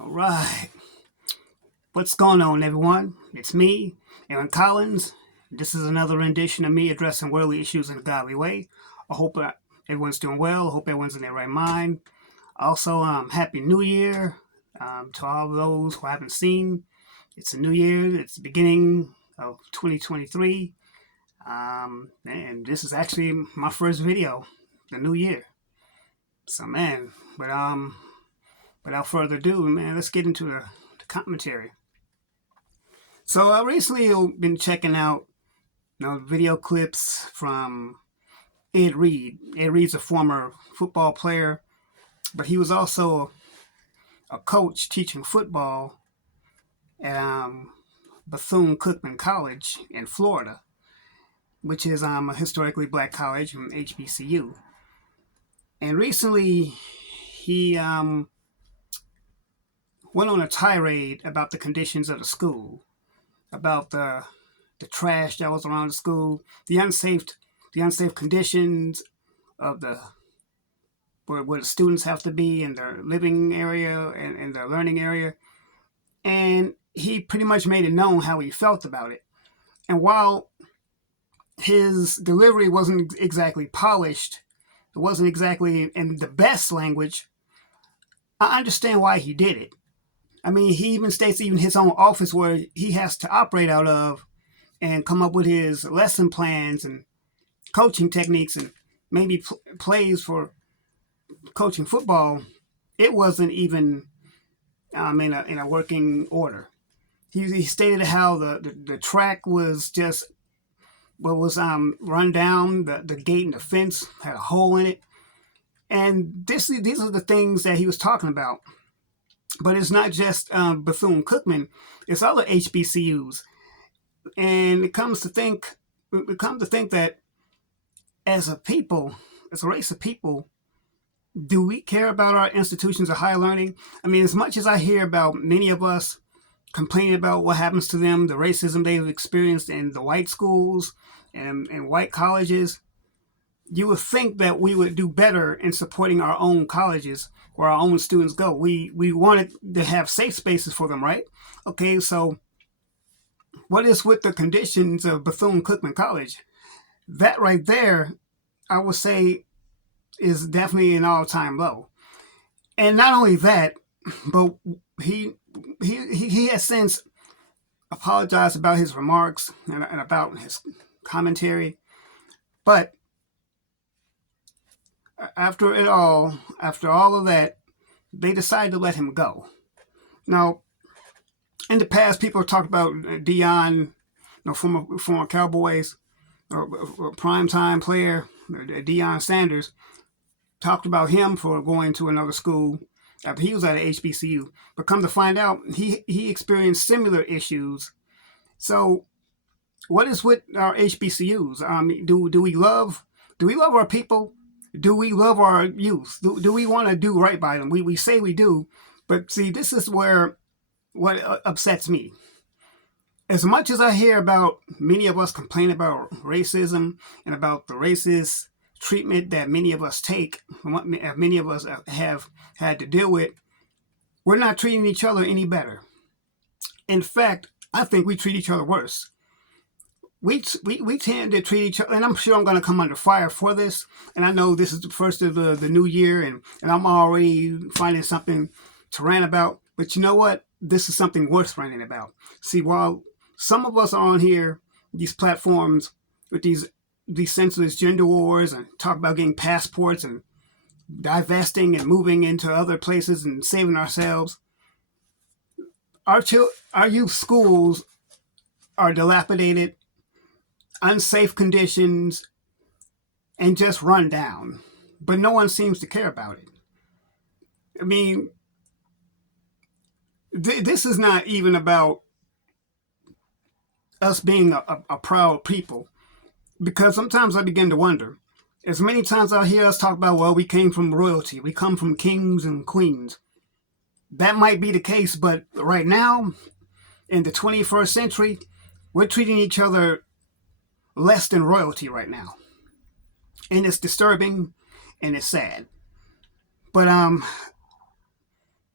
All right. What's going on, everyone? It's me, Aaron Collins. This is another rendition of me addressing worldly issues in a godly way. I hope everyone's doing well. I hope everyone's in their right mind. Also, Happy New Year to all of those who I haven't seen. It's a new year. It's the beginning of 2023. And this is actually my first video, the new year. So, man, without further ado, man, let's get into the commentary. So I recently been checking out, video clips from Ed Reed. Ed Reed's a former football player, but he was also a coach teaching football at Bethune-Cookman College in Florida, which is a historically black college from HBCU. And recently, he went on a tirade about the conditions of the school, about the trash that was around the school, the unsafe conditions of where the students have to be in their living area and in their learning area. And he pretty much made it known how he felt about it. And while his delivery wasn't exactly polished, it wasn't exactly in the best language, I understand why he did it. I mean, he even states even his own office where he has to operate out of and come up with his lesson plans and coaching techniques and maybe plays for coaching football. It wasn't even in a working order. He stated how the track was just run down. The gate and the fence had a hole in it, and these are the things that he was talking about. But it's not just Bethune-Cookman; it's other HBCUs. And it comes to think that as a people, as a race of people, do we care about our institutions of higher learning? I mean, as much as I hear about many of us complaining about what happens to them, the racism they've experienced in the white schools and white colleges, you would think that we would do better in supporting our own colleges where our own students go. We wanted to have safe spaces for them, right? Okay, so what is with the conditions of Bethune-Cookman College? That right there, I would say, is definitely an all-time low. And not only that, but he has since apologized about his remarks and about his commentary. But after all of that, they decided to let him go. Now, in the past, people have talked about Deion, former Cowboys or primetime player, Deion Sanders, talked about him for going to another school after he was at a HBCU. But come to find out, he experienced similar issues. So, what is with our HBCUs? Do we love our people? Do we love our youth? Do we want to do right by them? We say we do, but see, this is where what upsets me. As much as I hear about many of us complain about racism and about the racist treatment that many of us take, many of us have had to deal with, we're not treating each other any better. In fact, I think we treat each other worse. We tend to treat each other, and I'm sure I'm going to come under fire for this. And I know this is the first of the new year, and I'm already finding something to rant about. But you know what? This is something worth ranting about. See, while some of us are on here, these platforms, with these senseless gender wars and talk about getting passports and divesting and moving into other places and saving ourselves, our youth schools are dilapidated, unsafe conditions, and just run down. But no one seems to care about it. I mean, this is not even about us being a proud people, because sometimes I begin to wonder. As many times I hear us talk about, well, we came from royalty, we come from kings and queens. That might be the case, but right now, in the 21st century, we're treating each other less than royalty right now. And it's disturbing and it's sad. But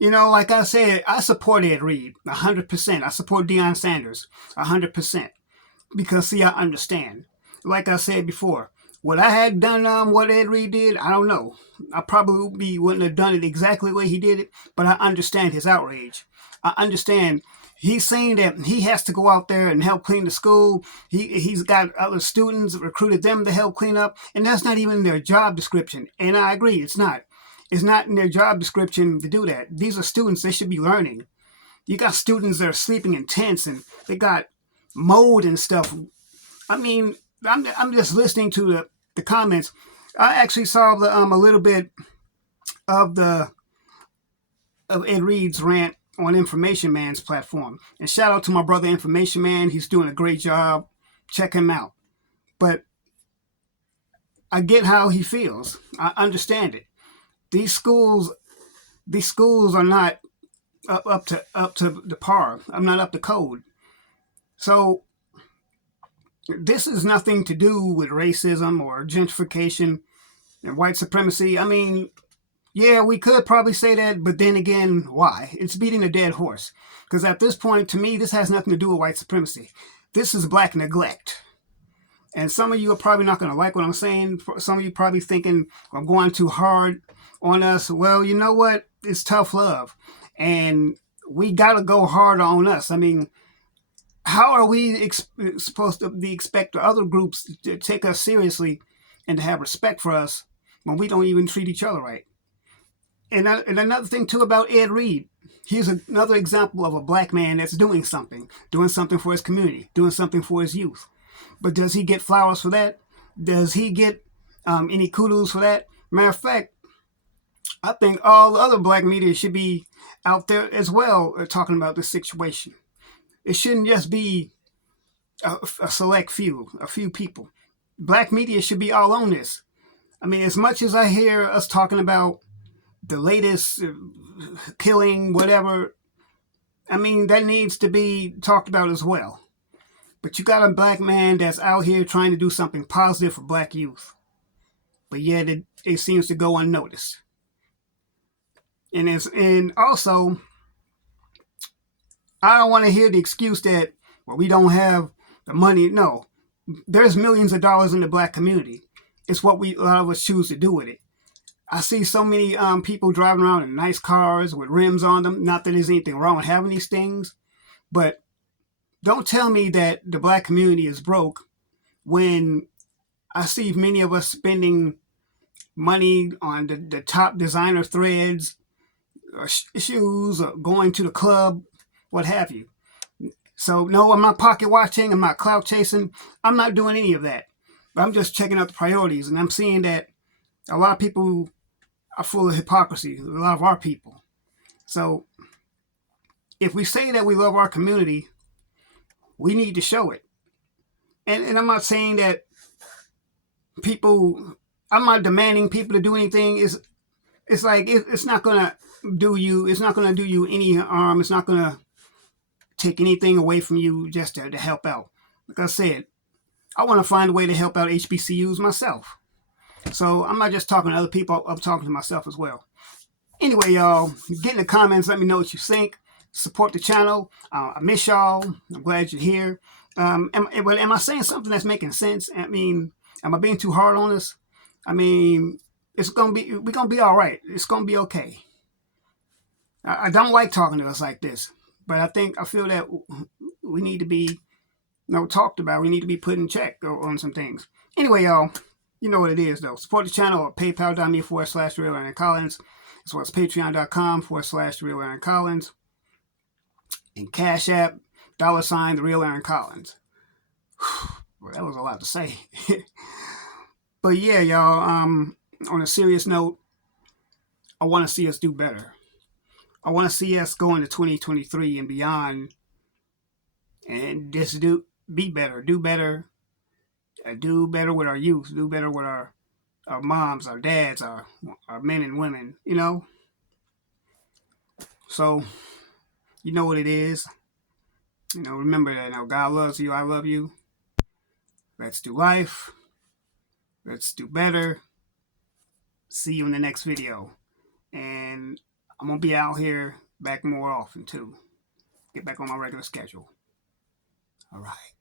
Like I said, I support Ed Reed 100%. I support Deion Sanders 100%. Because see, I understand. Like I said before, would I have done what Ed Reed did? I don't know. I probably wouldn't have done it exactly the way he did it, but I understand his outrage. I understand. He's saying that he has to go out there and help clean the school. He's got other students, recruited them to help clean up, and that's not even in their job description. And I agree, it's not. It's not in their job description to do that. These are students; they should be learning. You got students that are sleeping in tents, and they got mold and stuff. I mean, I'm just listening to the comments. I actually saw a little bit of the of Ed Reed's rant on Information Man's platform. And shout out to my brother Information Man. He's doing a great job. Check him out. But I get how he feels. I understand it. These schools are not up to the par. I'm not up to code. So this is nothing to do with racism or gentrification and white supremacy. I mean, yeah, we could probably say that, but then again, why? It's beating a dead horse. Because at this point, to me, this has nothing to do with white supremacy. This is black neglect. And some of you are probably not going to like what I'm saying. Some of you probably thinking I'm going too hard on us. Well, you know what? It's tough love. And we got to go harder on us. I mean, how are we supposed to be expect other groups to take us seriously and to have respect for us when we don't even treat each other right? And another thing too about Ed Reed, he's another example of a black man that's doing something for his community, doing something for his youth. But does he get flowers for that? Does he get any kudos for that? Matter of fact, I think all the other black media should be out there as well talking about this situation. It shouldn't just be a select a few people. Black media should be all on this. I mean, as much as I hear us talking about the latest killing, whatever, I mean, that needs to be talked about as well. But you got a black man that's out here trying to do something positive for black youth, but yet it seems to go unnoticed. And also, I don't want to hear the excuse that, well, we don't have the money. No, there's millions of dollars in the black community. It's what a lot of us choose to do with it. I see so many people driving around in nice cars with rims on them. Not that there's anything wrong with having these things, but don't tell me that the black community is broke when I see many of us spending money on the top designer threads, or shoes, or going to the club, what have you. So, no, I'm not pocket watching. I'm not clout chasing. I'm not doing any of that. But I'm just checking out the priorities. And I'm seeing that a lot of people are full of hypocrisy, a lot of our people. So, if we say that we love our community, we need to show it. And I'm not saying that people, I'm not demanding people to do anything. It's like it's not gonna do you. It's not gonna do you any harm. It's not gonna take anything away from you just to help out. Like I said, I want to find a way to help out HBCUs myself. So I'm not just talking to other people. I'm talking to myself as well. Anyway, y'all, get in the comments. Let me know what you think. Support the channel. I miss y'all. I'm glad you're here. Am I saying something that's making sense? I mean, am I being too hard on us? I mean, we're gonna be all right. It's gonna be okay. I don't like talking to us like this, but I feel that we need to be talked about. We need to be put in check on some things. Anyway, y'all, you know what it is though. Support the channel at paypal.me/Real Aaron Collins, as well as patreon.com/Real Aaron Collins, and Cash App $ the Real Aaron Collins. Well, that was a lot to say. But yeah, y'all, on a serious note, I want to see us do better. I want to see us go into 2023 and beyond and just be better, do better, do better with our youth, do better with our moms, our dads, our men and women, So, you know what it is. Remember that God loves you, I love you. Let's do life. Let's do better. See you in the next video. And I'm gonna be out here back more often too. Get back on my regular schedule. All right.